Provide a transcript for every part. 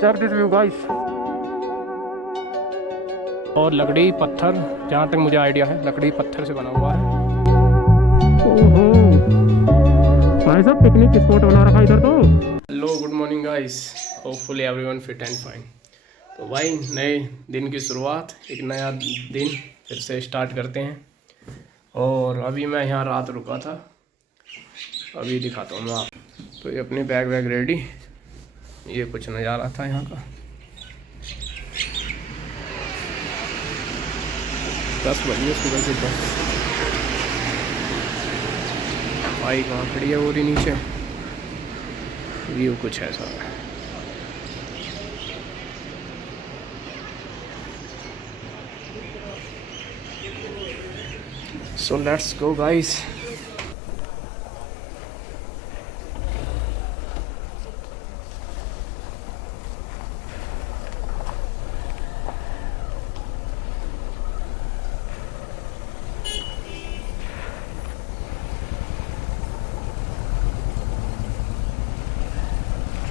Check this view guys. और लकड़ी पत्थर, जहाँ तक मुझे आइडिया है लकड़ी पत्थर से बना हुआ है। ओहो भाई साहब पिकनिक स्पॉट बना रखा इधर तो। Hello good morning guys, hopefully everyone fit and fine. तो भाई नए दिन की शुरुआत, एक नया दिन फिर से स्टार्ट करते हैं। और अभी मैं यहाँ रात रुका था, अभी दिखाता हूँ मैं आप। तो ये अपने बैग वैग रेडी, ये कुछ नज़ारा था यहाँ का। 10 बजे सुबह के 10। बाइक वहाँ खड़ी है वो रही नीचे, व्यू कुछ ऐसा है। So let's go guys.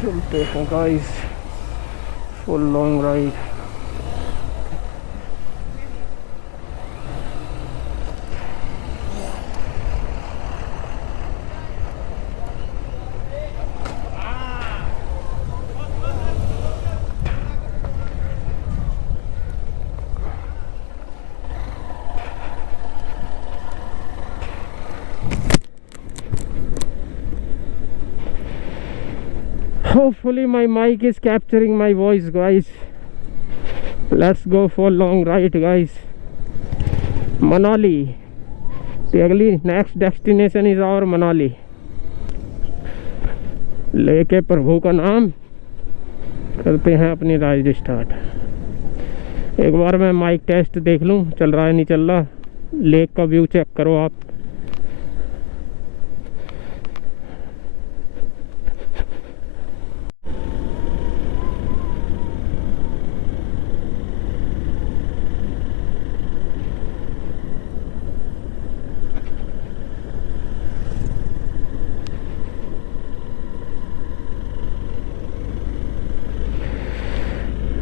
चलते हैं guys, full long ride. Hopefully my mic is capturing my voice guys. Let's go for long ride guys. Manali, the अगली next destination is our Manali. लेके प्रभु का नाम करते हैं अपनी राइड स्टार्ट। एक बार मैं माइक टेस्ट देख लूं, चल रहा है नहीं चल रहा। लेक का व्यू चेक करो आप।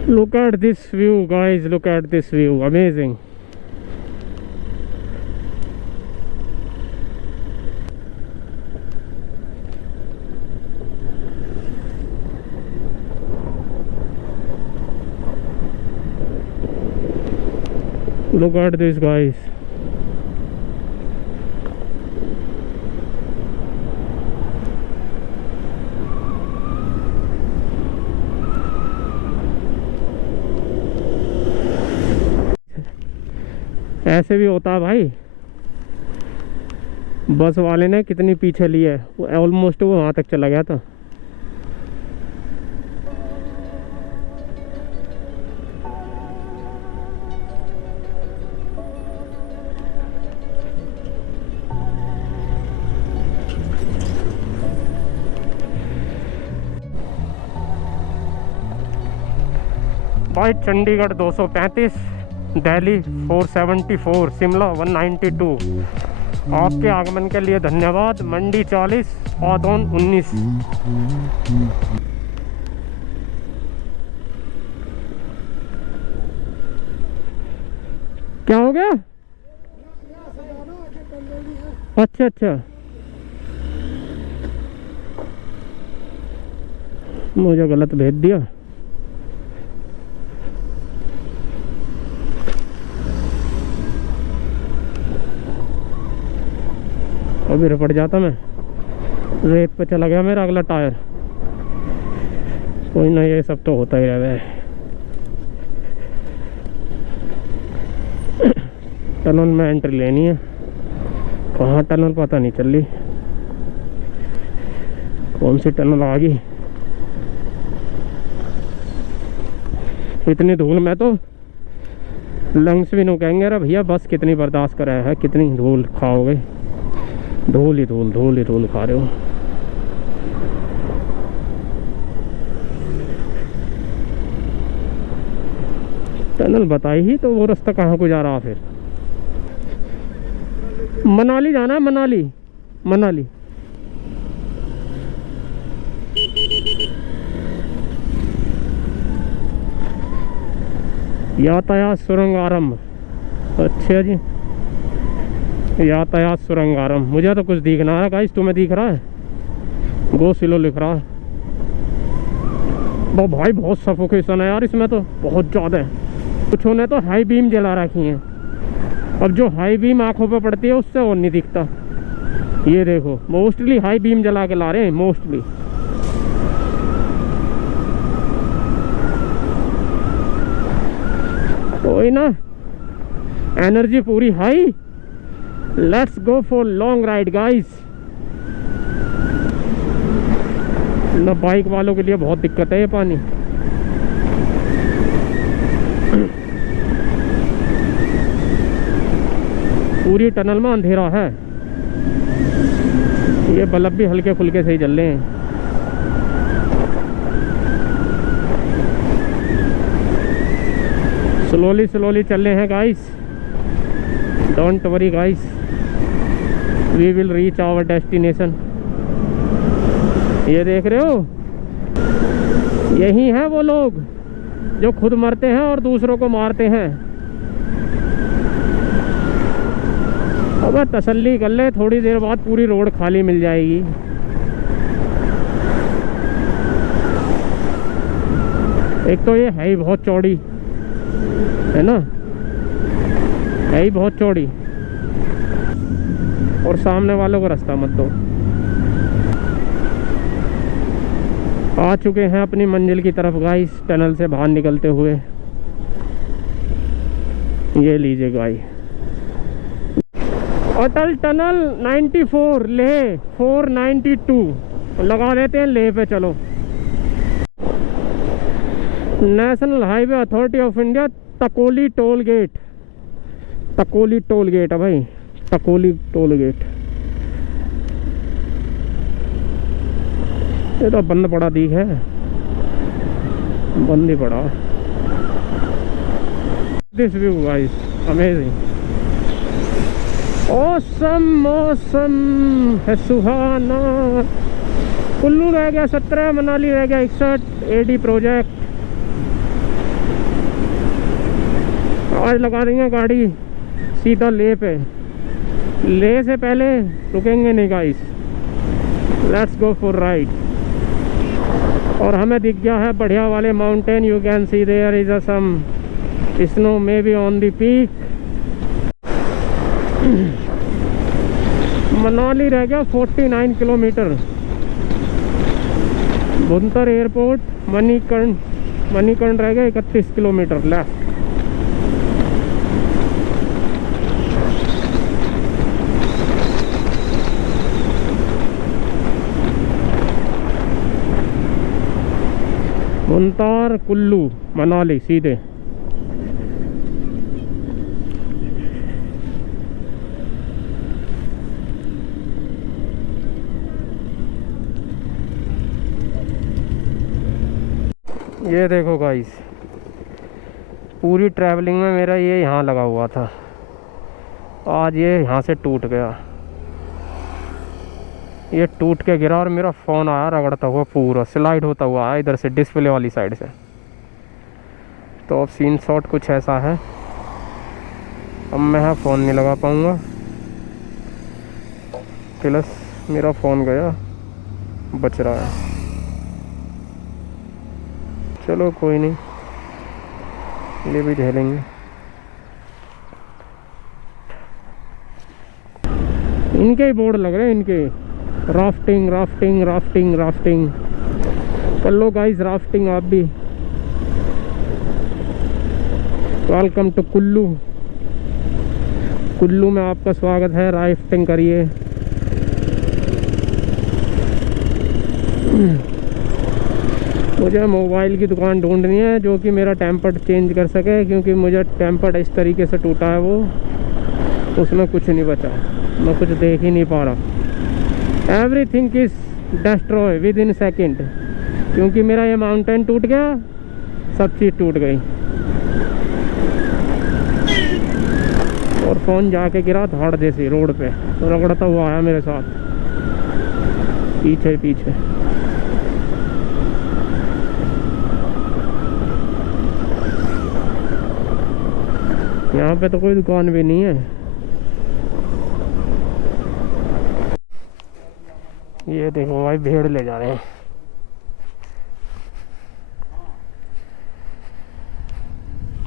Look at this view guys, look at this view, amazing. Look at this guys. ऐसे भी होता है भाई। बस वाले ने कितनी पीछे ली है, वो ऑलमोस्ट वो वहाँ तक चला गया था। भाई चंडीगढ़ 235, दिल्ली 474, शिमला 192। आपके आगमन के लिए धन्यवाद। मंडी 40, औदौन 19। क्या हो गया? अच्छा अच्छा, मुझे गलत भेज दिया। अभी रपट जाता मैं, रेत पे चला गया मेरा अगला टायर। कोई ना, ये सब तो होता ही रहता है। टनल में एंट्री लेनी है, कहाँ टनल पता नहीं चल रही, कौन सी टनल आ गई। इतनी धूल में तो लंग्स भी नहीं कहेंगे। अरे भैया बस कितनी बर्दाश्त कर रहा है, कितनी धूल खाओगे। धूल ही धूल, धूल ही धूल खा रहे हो। टनल बताई ही तो वो रास्ता कहाँ को जा रहा फिर। मनाली जाना है, मनाली मनाली। यातायात सुरंग आरंभ। अच्छा जी, यातायात सुरंग आरंभ। मुझे तो कुछ दिख ना है गाइस, तुम्हें दिख रहा है? गो स्लो लिख रहा है। वो भाई बहुत सफोकेशन है यार इसमें तो, बहुत ज़्यादा है। कुछ ने तो हाई बीम जला रखी हैं, अब जो हाई बीम आंखों पे पड़ती है उससे और नहीं दिखता। ये देखो, मोस्टली हाई बीम जला के ला रहे हैं, मोस्टली। कोई ना, एनर्जी पूरी high. Let's go for long ride guys. ना बाइक वालों के लिए बहुत दिक्कत है ये पानी। पूरी टनल में अंधेरा है, ये बल्ब भी हल्के फुल्के से ही जल रहे हैं। स्लोली स्लोली चल रहे हैं guys, don't worry guys, we will reach our destination. ये देख रहे हो, यही है वो लोग जो खुद मरते हैं और दूसरों को मारते हैं। अब तसल्ली कर ले, थोड़ी देर बाद पूरी रोड खाली मिल जाएगी। एक तो ये है ही बहुत चौड़ी, है ना, है ही बहुत चौड़ी, और सामने वालों को रास्ता मत दो। आ चुके हैं अपनी मंजिल की तरफ गाइस, टनल से बाहर निकलते हुए। ये लीजिए गाइस, अटल टनल 94 लेह 492 लगा देते हैं लेह पे। चलो, national highway authority of India Takoli toll gate, Takoli toll gate है भाई, तकोली टोल गेट। ये तो बंद पड़ा दिख है, बंद ही पड़ा। This view guys, amazing, awesome, मौसम है सुहाना। कुल्लू रह गया 17, मनाली रह गया 61, एडी प्रोजेक्ट। आज लगा देंगे गाड़ी सीधा लेह पे। लेह से पहले रुकेंगे नहीं guys, let's go for ride. और हमें दिख गया है बढ़िया वाले mountain, you can see there is a some snow maybe on the peak. Manali रह गया 49 किलोमीटर। भुंतर एयरपोर्ट, मणिकर्ण रह गया 31 किलोमीटर लेफ्ट। भुंतर, कुल्लू, मनाली सीधे। ये देखो गाइस, पूरी ट्रैवलिंग में मेरा ये यहाँ लगा हुआ था, आज ये यहाँ से टूट गया। ये टूट के गिरा और मेरा फ़ोन आया रगड़ता हुआ, पूरा स्लाइड होता हुआ आया इधर से, डिस्प्ले वाली साइड से। तो अब सीन शॉट कुछ ऐसा है, अब मैं फ़ोन नहीं लगा पाऊँगा, प्लस मेरा फ़ोन गया, बच रहा है। चलो कोई नहीं, ये भी झेलेंगे। इनके ही बोर्ड लग रहे हैं, इनके राफ्टिंग राफ्टिंग राफ्टिंग राफ्टिंग। कर लो गाइस राफ्टिंग आप भी। Welcome to Kullu. कुल्लू में आपका स्वागत है, राफ्टिंग करिए। मुझे मोबाइल की दुकान ढूंढनी है जो कि मेरा टेम्पर्ड चेंज कर सके, क्योंकि मुझे टेम्पर्ड इस तरीके से टूटा है वो, उसमें कुछ नहीं बचा, मैं कुछ देख ही नहीं पा रहा। Everything is destroy with in second, क्योंकि मेरा ये माउंटेन टूट गया, सब चीज़ टूट गई। और फ़ोन जाके गिरा धाड़ जैसी रोड पे, रगड़ता हुआ आया मेरे साथ पीछे पीछे। यहाँ पे तो कोई दुकान भी नहीं है। ये देखो भाई भेड़ ले जा रहे हैं।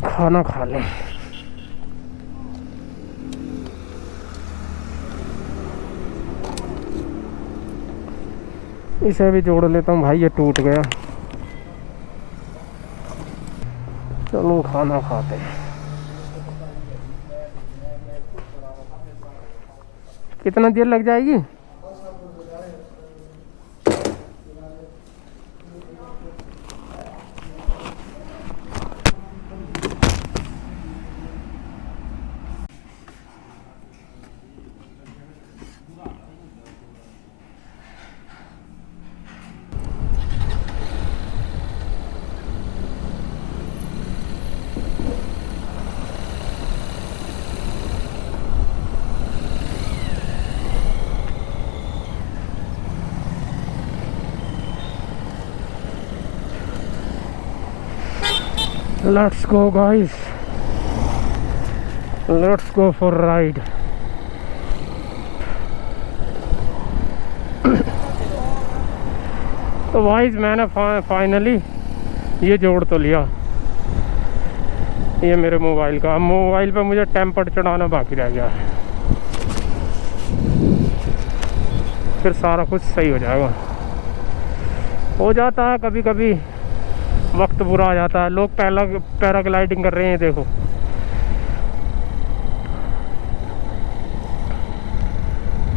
खाना खा लें। इसे भी जोड़ लेता हूँ भाई, ये टूट गया। चलो खाना खाते हैं। कितना देर लग जाएगी? Let's go guys, let's go for ride. तो गाइस मैंने फाइनली ये जोड़ तो लिया, ये मेरे मोबाइल का। मोबाइल पे मुझे टेम्पर चढ़ाना बाकी रह गया, फिर सारा कुछ सही हो जाएगा। हो जाता है कभी कभी, वक्त बुरा आ जाता है। लोग पैराग्लाइडिंग कर रहे हैं, देखो।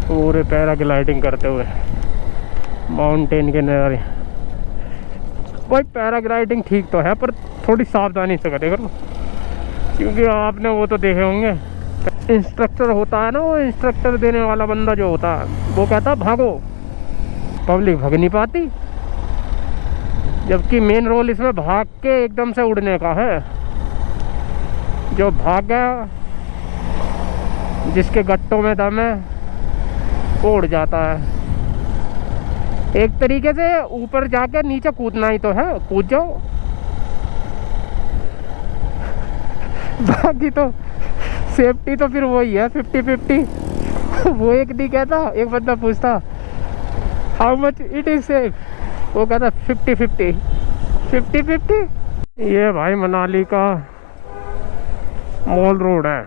पूरे पैराग्लाइडिंग करते हुए माउंटेन के नज़ारे। भाई पैराग्लाइडिंग ठीक तो है, पर थोड़ी सावधानी से करे करो, क्योंकि आपने वो तो देखे होंगे, इंस्ट्रक्टर होता है ना, वो इंस्ट्रक्टर देने वाला बंदा जो होता है, वो कहता भागो, पब्लिक भाग नहीं पाती। जबकि मेन रोल इसमें भाग के एकदम से उड़ने का है। जो भाग गया, जिसके गट्टों में दम है, वो उड़ जाता है। एक तरीके से ऊपर जाकर नीचे कूदना ही तो है, कूद जाओ। बाकी तो सेफ्टी तो फिर वही है, 50-50। वो एक नहीं कहता, एक बंदा पूछता how much it is safe, वो कहता 50-50। 50-50। ये भाई मनाली का मॉल रोड है।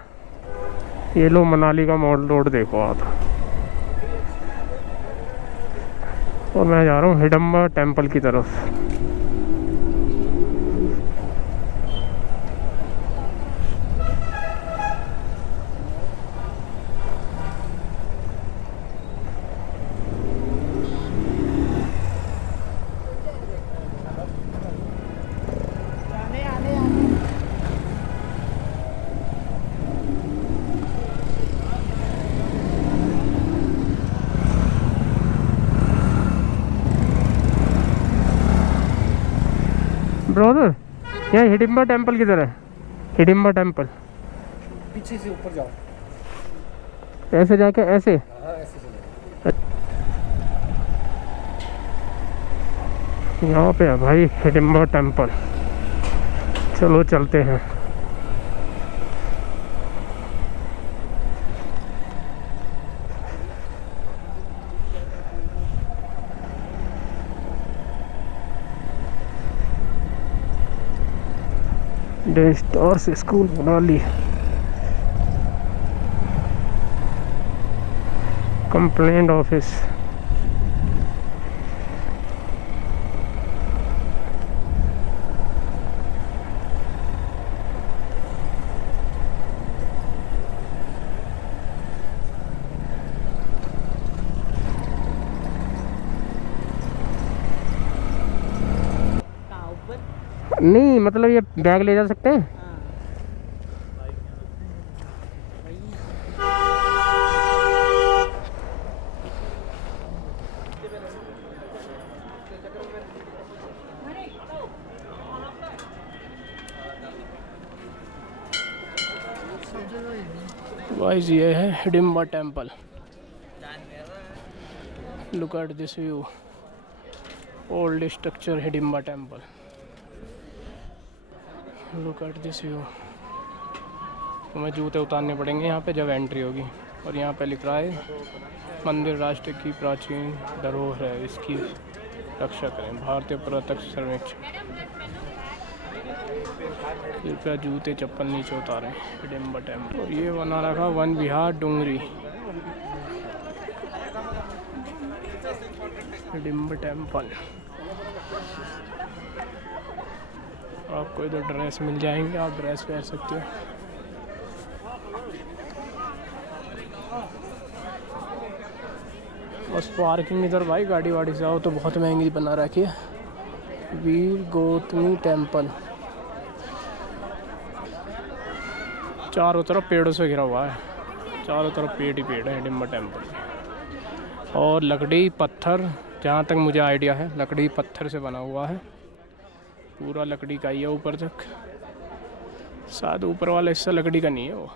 ये लो मनाली का मॉल रोड देखो आप। और मैं जा रहा हूँ हिडम्बा टेम्पल की तरफ। ब्रदर, यहाँ हिडिम्बा टेम्पल किधर है? हिडिम्बा टेम्पल पीछे से ऊपर जाओ, ऐसे जाके ऐसे। हाँ ऐसे चलो। यहाँ पे है भाई हिडिम्बा टेम्पल। चलो चलते हैं। Day stars school Manali, complaint office. नहीं मतलब ये बैग ले जा सकते हैं। गाइस ये है Hidimba temple. Look at this view, old structure Hidimba temple. Look at this view. तुम्हें जूते उतारने पड़ेंगे यहाँ पे जब एंट्री होगी। और यहाँ पे लिख रहा है मंदिर राष्ट्र की प्राचीन धरोहर है, इसकी रक्षा करें, भारतीय पुरातत्व सर्वेक्षण। कृपया जूते चप्पल नीचे उतारें। हिडिंबा टेम्पल। और ये बना रखा वन विहार डुंगरी। हिडिंबा टेम्पल। आपको इधर ड्रेस मिल जाएंगे, आप ड्रेस पहन सकते हो। बस पार्किंग इधर भाई गाड़ी वाड़ी से आओ तो बहुत महंगी बना रखी है। वीर गौतमी टेम्पल चारों तरफ पेड़ों से घिरा हुआ है, चारों तरफ पेड़ ही पेड़ है हिडिंबा टेम्पल। और लकड़ी पत्थर, जहाँ तक मुझे आइडिया है लकड़ी पत्थर से बना हुआ है, पूरा लकड़ी का ही है ऊपर तक। शायद ऊपर वाला हिस्सा लकड़ी का नहीं है, वो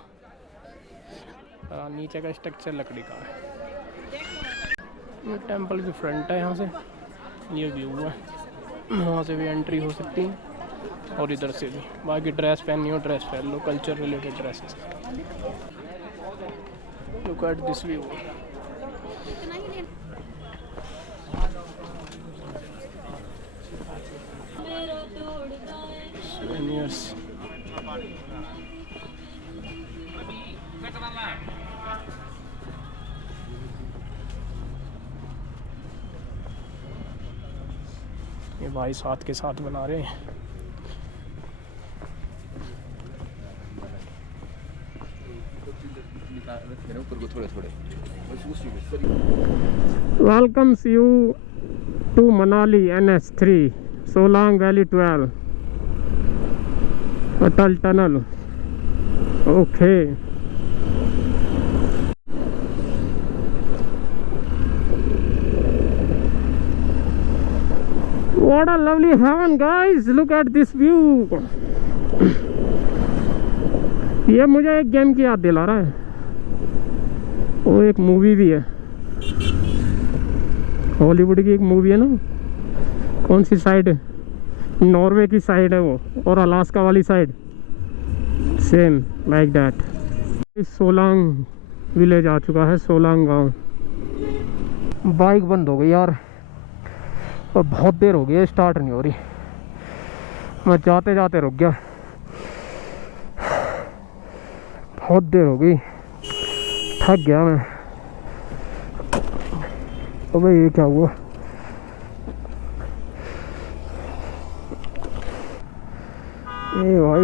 नीचे का स्ट्रक्चर लकड़ी का है। ये टेंपल की फ्रंट है, यहाँ से ये व्यू है, वहाँ से भी एंट्री हो सकती है और इधर से भी। बाकी ड्रेस पहननी हो ड्रेस पहन लो, culture related dresses. Look at this view. सोनियर्स। ये भाई साथ के साथ बना रहे हैं। Welcomes you to Manali NH3 Solang Valley 12 Atal Tunnel. Okay. What a lovely heaven, guys! Look at this view. ये मुझे एक गेम की याद दिला रहा है, वो एक मूवी भी है, हॉलीवुड की एक मूवी है ना। कौन सी साइड है? नॉर्वे की साइड है वो, और अलास्का वाली side same like that. Solang village आ चुका है, सोलांग गांव। बाइक बंद हो गई यार, और बहुत देर हो गई है, स्टार्ट नहीं हो रही। मैं जाते जाते रुक गया, बहुत देर हो गई, थक गया मैं। अबे ये क्या हुआ? ये भाई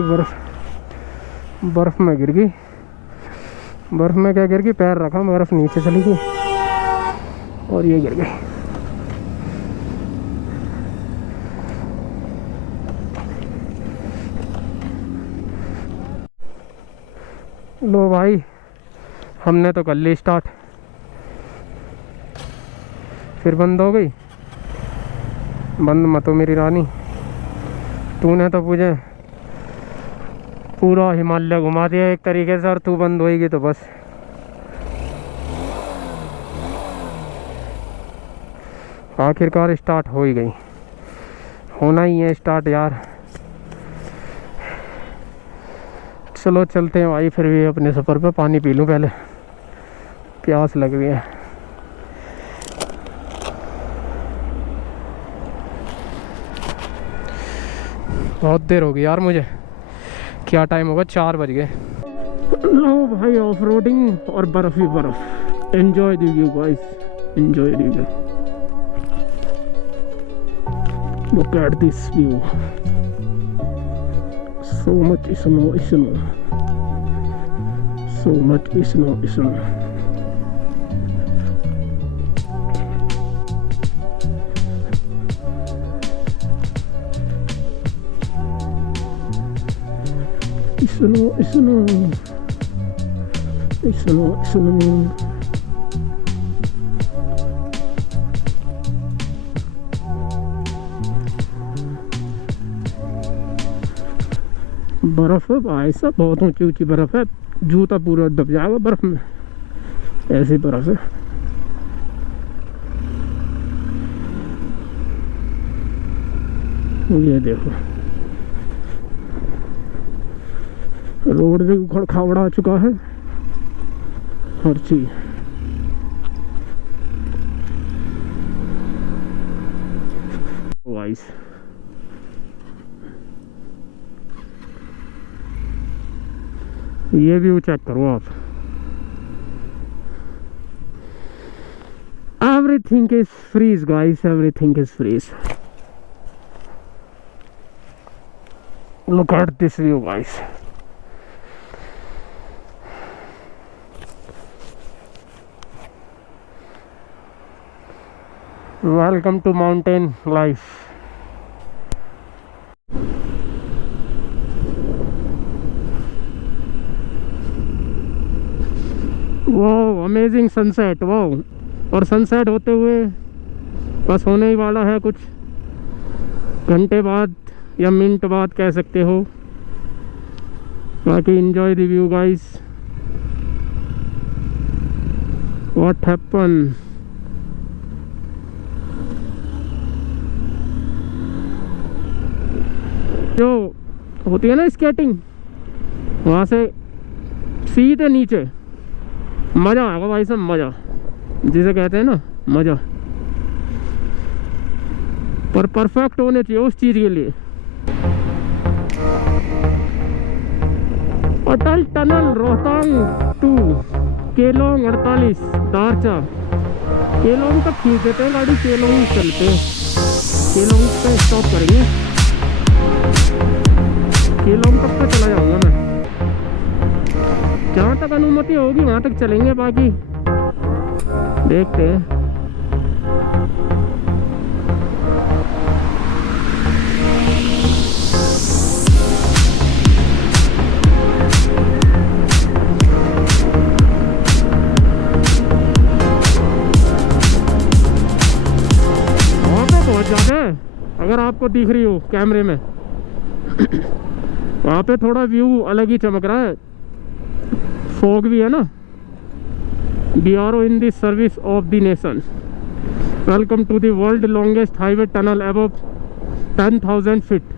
बर्फ में गिर गई। बर्फ में क्या गिर गई? पैर रखा, बर्फ नीचे चली गई और ये गिर गई। लो भाई, हमने तो कर ली स्टार्ट, फिर बंद हो गई। बंद मत हो मेरी रानी, तूने तो मुझे पूरा हिमालय घुमा दिया एक तरीके से, और तू बंद होएगी तो बस। आखिरकार स्टार्ट हो ही गई, होना ही है स्टार्ट यार। चलो चलते हैं भाई फिर भी अपने सफ़र पे। पानी पी लूँ पहले, प्यास लग रही है। बहुत देर हो गई यार मुझे, क्या टाइम होगा? 4 बज गए। लो भाई, ऑफ रोडिंग और बर्फ ही बर्फ। Enjoy the view guys, enjoy the view. Look at this view, so much snow, so much snow. Snow. बर्फ है भाई साहब, बहुत ऊंची ऊंची बर्फ है, जूता पूरा दब जाएगा बर्फ में, ऐसी बर्फ है। ये देखो, रोड भी उखड़ खावड़ा आ चुका है हर चीज। वाइस ये व्यू चेक करो आप। Everything is freeze guys, everything is freeze. Look at this view guys. Welcome to mountain life. Wow, amazing sunset. Wow. और सनसेट होते हुए बस होने ही वाला है, कुछ घंटे बाद या मिनट बाद कह सकते हो। बाकी enjoy the view guys. What happened? जो होती है ना स्केटिंग, वहाँ से सीधे नीचे मज़ा आएगा भाई साहब, मज़ा जिसे कहते हैं ना मज़ा। पर परफेक्ट होने चाहिए उस चीज़ के लिए। अटल टनल रोहतांग टू केलोंग 48 दारचा। केलोंग तक खींच देते हैं गाड़ी, केलोंग चलते हैं, केलोंग पे स्टॉप करेंगे। केलोंग तक तो चला जाऊंगा मैं, जहाँ तक अनुमति होगी वहाँ तक चलेंगे, बाकी देखते हैं। अगर आपको दिख रही हो कैमरे में वहाँ पे थोड़ा व्यू अलग ही चमक रहा है, फॉग भी है ना। BRO in the service of the nation. Welcome to the world longest highway tunnel above 10,000 feet.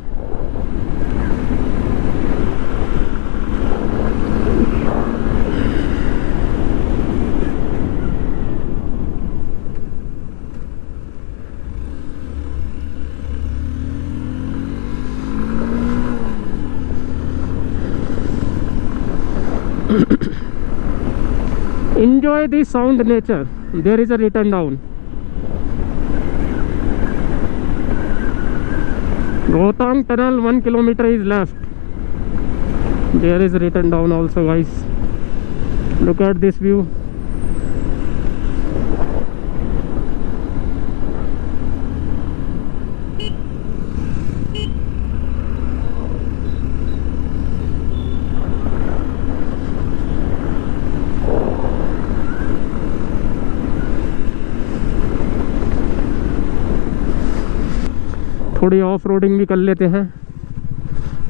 Enjoy the sound nature. There is a return down. Rohtang tunnel 1 kilometer is left. There is a return down also guys. Look at this view. थोड़ी off roading भी कर लेते हैं।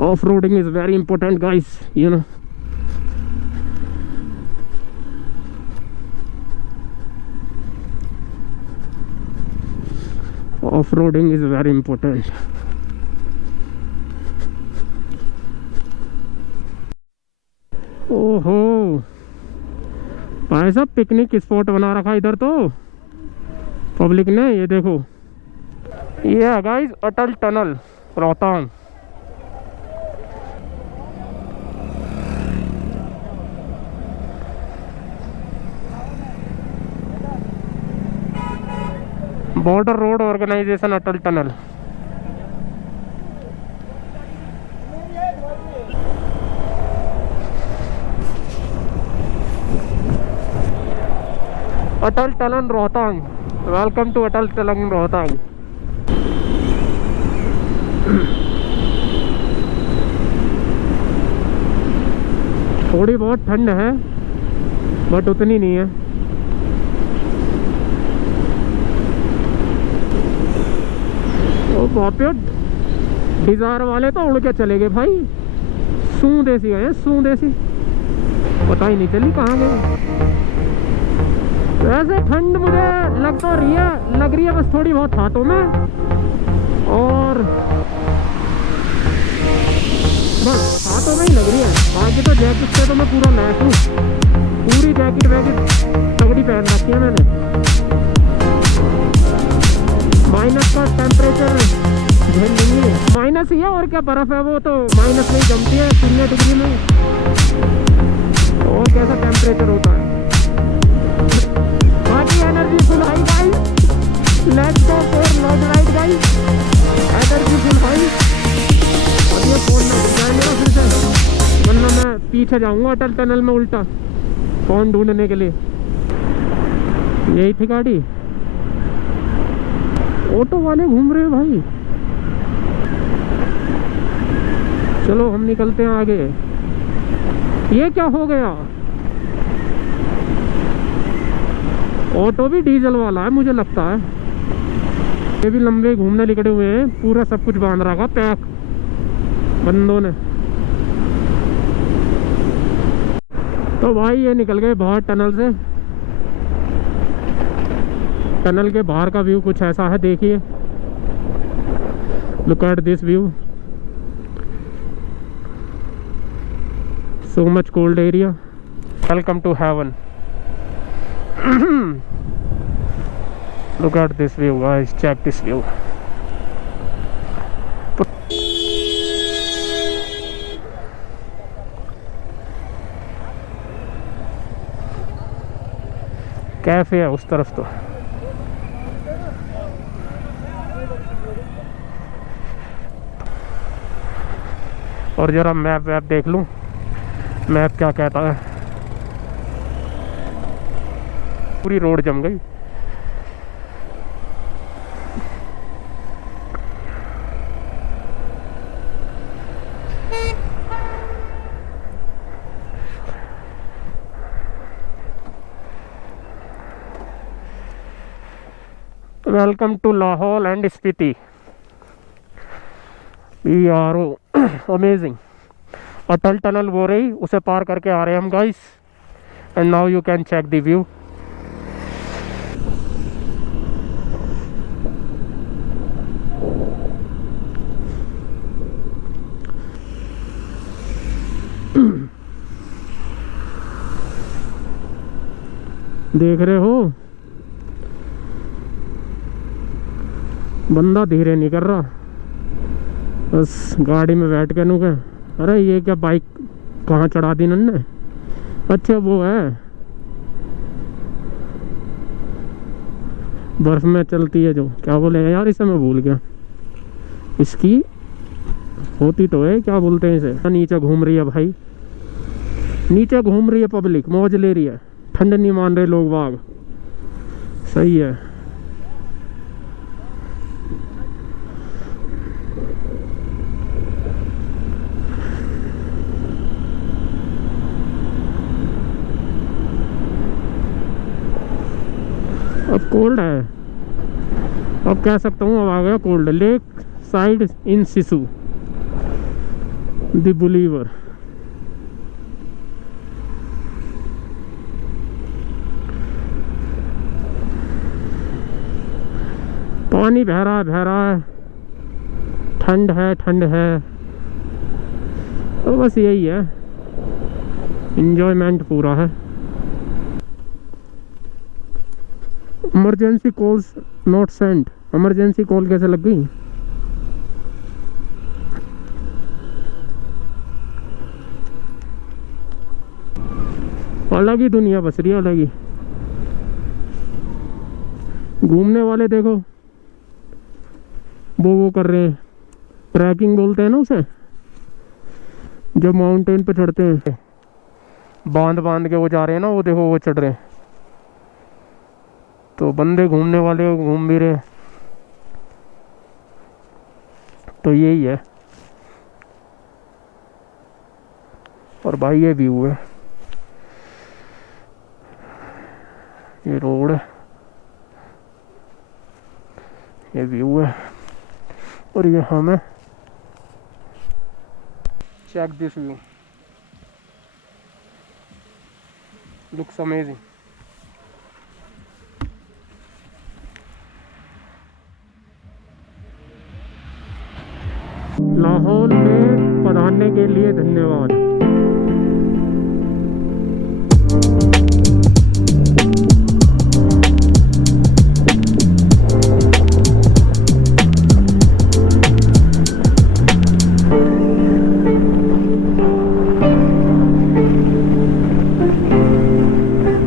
Off roading is very important guys, you know. Off roading is very important. ओहो भाई साहब, picnic spot बना रखा इधर तो पब्लिक ने। ये देखो, ये है guys Atal tunnel Rohtang. Border road organisation Atal tunnel. Atal tunnel Rohtang. Welcome to Atal tunnel Rohtang. थोड़ी बहुत ठंड है बट उतनी नहीं है। और वहाँ पे डिजायर वाले तो उड़ के चले गए भाई। सूं देसी गए, सूं देसी, पता ही नहीं चली कहाँ गए। वैसे ठंड मुझे लग रही है बस थोड़ी बहुत हाथों में, और हाथों में ही लग रही है। बाकी तो जैकेट से तो मैं पूरा लैस हूँ, पूरी जैकेट वैकेट तगड़ी पहन रखी है मैंने। माइनस का टेम्परेचर झेल लेंगे, माइनस ही है और क्या, बर्फ है वो तो माइनस में ही जमती है 0 डिग्री में, और कैसा टेम्परेचर होता है। बाकी energy full high guys, let's go for long ride guys, energy full high. अब ये फोन ना गिर जाए मेरा फिर से, वरना मैं पीछे जाऊंगा अटल टनल में उल्टा फोन ढूंढने के लिए। यही थी गाड़ी, ऑटो वाले घूम रहे हैं भाई। चलो हम निकलते हैं आगे। ये क्या हो गया, ऑटो भी डीजल वाला है मुझे लगता है। ये भी लंबे घूमने निकले हुए हैं, पूरा सब कुछ बांध रखा पैक बंदों ने। तो भाई ये निकल गए बाहर टनल से। टनल के बाहर का व्यू कुछ ऐसा है, देखिए, look at this view, so much cold area. Welcome to heaven. Look at this view guys, check this view. Cafe है उस तरफ तो। और जरा मैप वैप देख लूं, मैप क्या कहता है। पूरी रोड जम गई। Welcome to Lahaul and Spiti. We are amazing. Atal tunnel वो रही, उसे पार करके आ रहे हैं हम guys, and now you can check the view. देख रहे हो, बंदा धीरे नहीं कर रहा, बस गाड़ी में बैठ के नु के। अरे ये क्या बाइक कहाँ चढ़ा दी नन्ने, अच्छा वो है बर्फ में चलती है जो, क्या बोलेगा यार इसे, मैं भूल गया। इसकी होती तो है, क्या बोलते हैं इसे। नीचे घूम रही है भाई, नीचे घूम रही है पब्लिक, मौज ले रही है, ठंड नहीं मान रहे लोग बाग। सही है। अब कोल्ड है, अब कह सकता हूँ अब आ गया cold. Lake side in Sissu the बुलीवर। पानी बह रहा है, ठंड है, ठंड है, तो बस यही है, इंजॉयमेंट पूरा है। Emergency calls not sent. Emergency call कैसे लग गई? अलग ही दुनिया बस रही है, अलग ही। घूमने वाले देखो वो कर रहे हैं, ट्रैकिंग बोलते हैं ना उसे, जब माउंटेन पे चढ़ते हैं, बांध बांध के वो जा रहे हैं ना, वो देखो वो चढ़ रहे हैं। तो बंदे घूमने वाले घूम भी रहे, तो यही है। और भाई ये व्यू है, ये रोड है, ये व्यू है, और ये हम है। Check this view, looks amazing. Lahaul में पधारने के लिए धन्यवाद।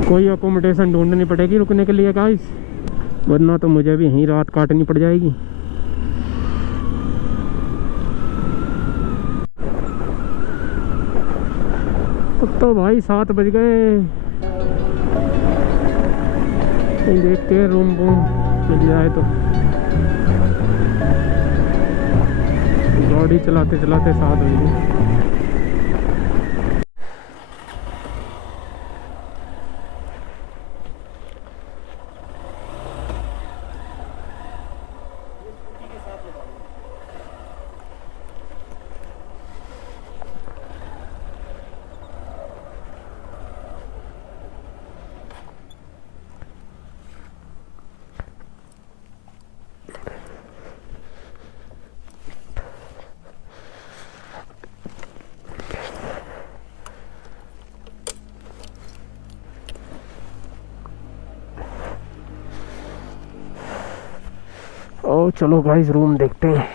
कोई अकोमोडेशन ढूंढनी पड़ेगी रुकने के लिए गाइस, वरना तो मुझे भी यहीं रात काटनी पड़ जाएगी। अब तो भाई 7 बज गए। देखते हैं रूम वूम मिल जाए तो। गाड़ी चलाते चलाते 7 बज गए। ओ चलो गाइस रूम देखते हैं।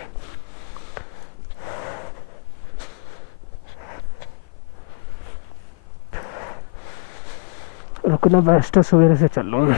रुकना बेस्ट है, सवेरे से चल लूँगा।